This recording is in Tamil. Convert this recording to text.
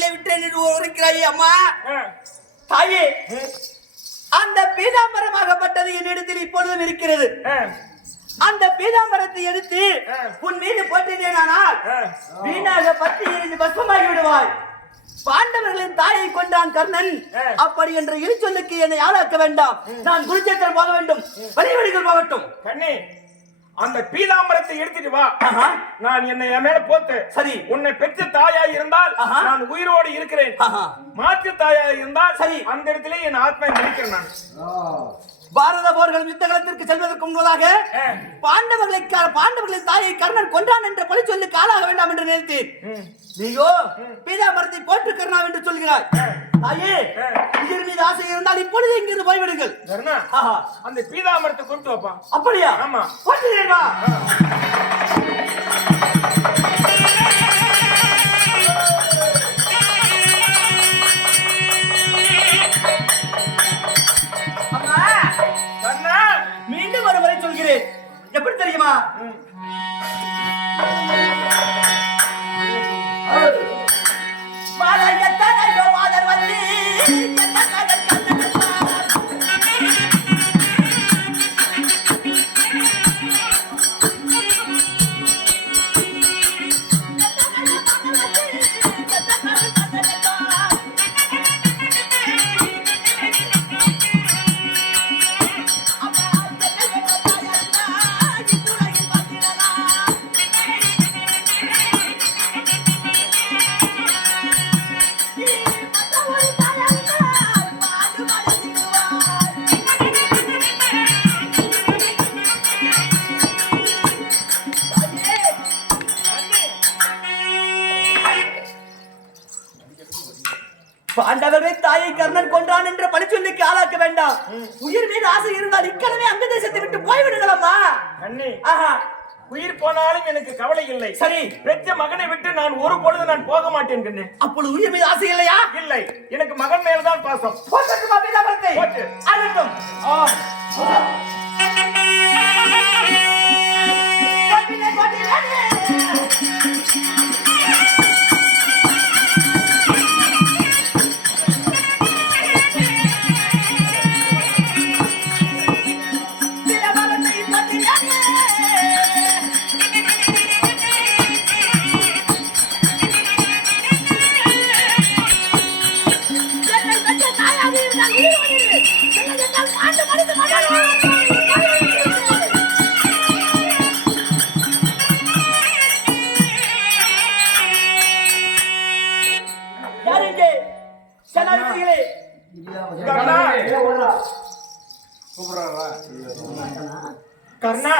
பாட்டிலே விட்டேன் என்று உரைக்கிறாயே அம்மா. தாயே, அந்த பீதாம்பரமாகப்பட்டது என்னிடத்தில் இப்பொழுதும் இருக்கிறது. அந்த பீதாம்பரத்தை எடுத்து உன் மீது போட்டினேனால் வீணாக பற்றி எரிந்து பஸ்மமாகி விடுவாய். பாண்டவர்களின் தாயை கொண்டான் கர்ணன். அப்படி என்ற இழிச்சொல்லுக்கு என்னை ஆளாக்க வேண்டாம். நான் குருச்சேத்திரம் போக வேண்டும். வழிவழிகள் போகட்டும். கண்ணே, அந்த பீதாம்பரத்தை எடுத்துட்டு வா. நான் என்னை என் மேல போத்து. சரி. உன்னை பெற்ற தாயா இருந்தால் நான் உயிரோடு இருக்கிறேன். மாற்று தாயா இருந்தால் சரி, அந்த இடத்திலே என் ஆத்மாவை முடிக்கிறேன். நான் பாரத போர்கள் யுத்த களத்திற்கு செல்வதற்கு முன்பதாக பாண்டவர்களின் தாயை கர்ணன் கொன்றான் என்ற பழி சொல்லுக்கு ஆளாக வேண்டாம் என்று நினைத்தேன். நீயோ பீதாம்பரத்தை போட்டு கர்ணா என்று சொல்கிறாய். தாயே, உயிர் மீது ஆசை இருந்தால் இப்பொழுது இங்கிருந்து போய்விடுங்கள். அந்த பீதாம்பரத்தை கொண்டு வாப்பா. அப்படியா? ஆமா, போட்டுகிறேன் வா. மீண்டும் ஒரு முறை சொல்கிறேன். எப்படி தெரியுமா? பாண்டவர்களை தாயை கர்ணன் கொன்றான் என்ற பழிச்சொல்லுக்கு ஆளாக்க வேண்டாம். உயிர் மீது ஆசை இருந்தால் இக்கனவே அந்த தேசத்தை விட்டு போய்விடுங்களம்மா. அண்ணே, உயிர் போனாலும் எனக்கு கவலை இல்லை. சரி, பெற்ற மகனை விட்டு நான் ஒரு பொழுது நான் போக மாட்டேன் கண்ணே. அப்பொழுது உயிர் மீது ஆசை இல்லையா? இல்லை, எனக்கு மகன் மேல்தான் பாசம். போட்டுமா பீதாம்பரத்தை? போட்டு ஆகட்டும். கர்ணா,